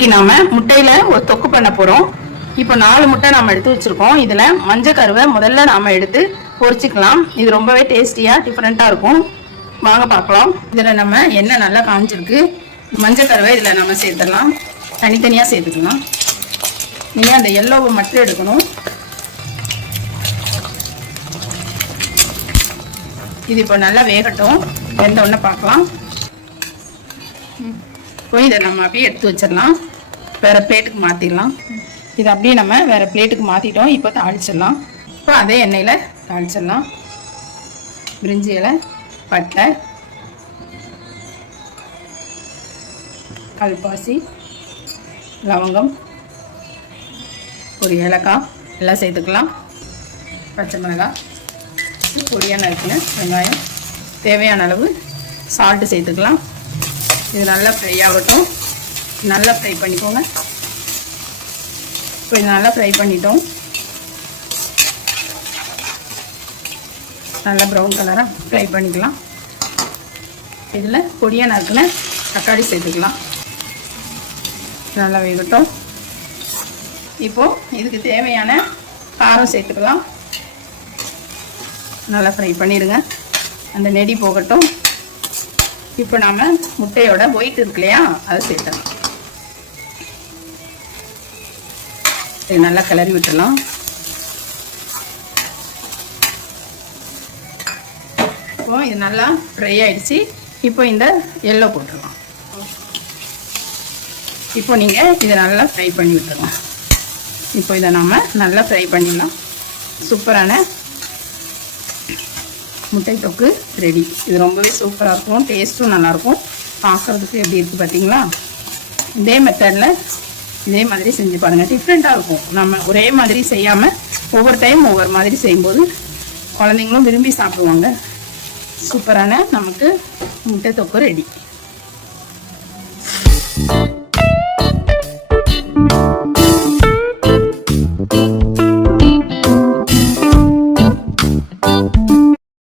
இன்னைக்கு நாம முட்டையில ஒரு தொக்கு பண்ண போறோம். இப்போ 4 முட்டை நாம எடுத்து வச்சிருக்கோம். இதுல மஞ்சள் கருவை முதல்ல நாம எடுத்து பொரிச்சுக்கலாம். இது ரொம்பவே டேஸ்டியா டிஃபரெண்டா இருக்கும். வாங்க பார்க்கலாம். இதுல நம்ம எண்ணெய் நல்லா காஞ்சிருக்கு. மஞ்சள் கருவை இதுல நம்ம சேர்த்துடலாம். தனித்தனியா சேர்த்துக்கலாம். நீங்க அந்த எல்லோவை மட்டும் எடுக்கணும். இது இப்போ நல்லா வேகட்டும். வெந்த உடனே பார்க்கலாம். இப்போ இதை நம்ம அப்படியே எடுத்து வச்சிடலாம். வேறு பிளேட்டுக்கு மாற்றிடலாம். இதை அப்படியே நம்ம வேறு பிளேட்டுக்கு மாற்றிட்டோம். இப்போ தாளிச்சிடலாம். இப்போ அதே எண்ணெயில் தாளிச்சிடலாம். பிரிஞ்சி இலை, பட்டை, கல்பாசி, லவங்கம், ஒரு ஏலக்காய் எல்லாம் சேர்த்துக்கலாம். பச்சை மிளகாய், பொடியாக நறுக்கின வெங்காயம், தேவையான அளவு சால்ட்டு சேர்த்துக்கலாம். இது நல்லா ஃப்ரை ஆகட்டும். நல்லா ஃப்ரை பண்ணிக்கோங்க. இப்போ இது நல்லா ஃப்ரை பண்ணிட்டோம். நல்லா ப்ரௌன் கலராக ஃப்ரை பண்ணிக்கலாம். இதில் பொடியாக நறுக்குன தக்காளி சேர்த்துக்கலாம். நல்லா வேகட்டும். இப்போது இதுக்கு தேவையான காரம் சேர்த்துக்கலாம். நல்லா ஃப்ரை பண்ணிடுங்க. அந்த நெடி போகட்டும். இப்போ நாம முட்டையோட ஒயிட் இருக்கு இல்லையா, அதை சேர்த்தலாம். இது நல்லா கிளறி விட்டுடலாம். இப்போ இது நல்லா ஃப்ரை ஆயிடுச்சு. இப்போ இந்த எல்லோ போட்டுடலாம். இப்போ நீங்கள் இதை நல்லா ஃப்ரை பண்ணி விட்டுடலாம். இப்போ இதை நம்ம நல்லா ஃப்ரை பண்ணிடலாம். சூப்பரான முட்டை தொக்கு ரெடி. இது ரொம்பவே சூப்பராக இருக்கும். டேஸ்ட்டும் நல்லாயிருக்கும். பார்க்குறதுக்கு எப்படி இருக்குது பார்த்தீங்களா? இதே மெத்தடில் இதே மாதிரி செஞ்சு பாருங்கள். டிஃப்ரெண்ட்டாக இருக்கும். நம்ம ஒரே மாதிரி செய்யாமல் ஒவ்வொரு டைம் ஒவ்வொரு மாதிரி செய்யும்போது குழந்தைங்களும் விரும்பி சாப்பிடுவாங்க. சூப்பரான நமக்கு முட்டை தொக்கு ரெடி.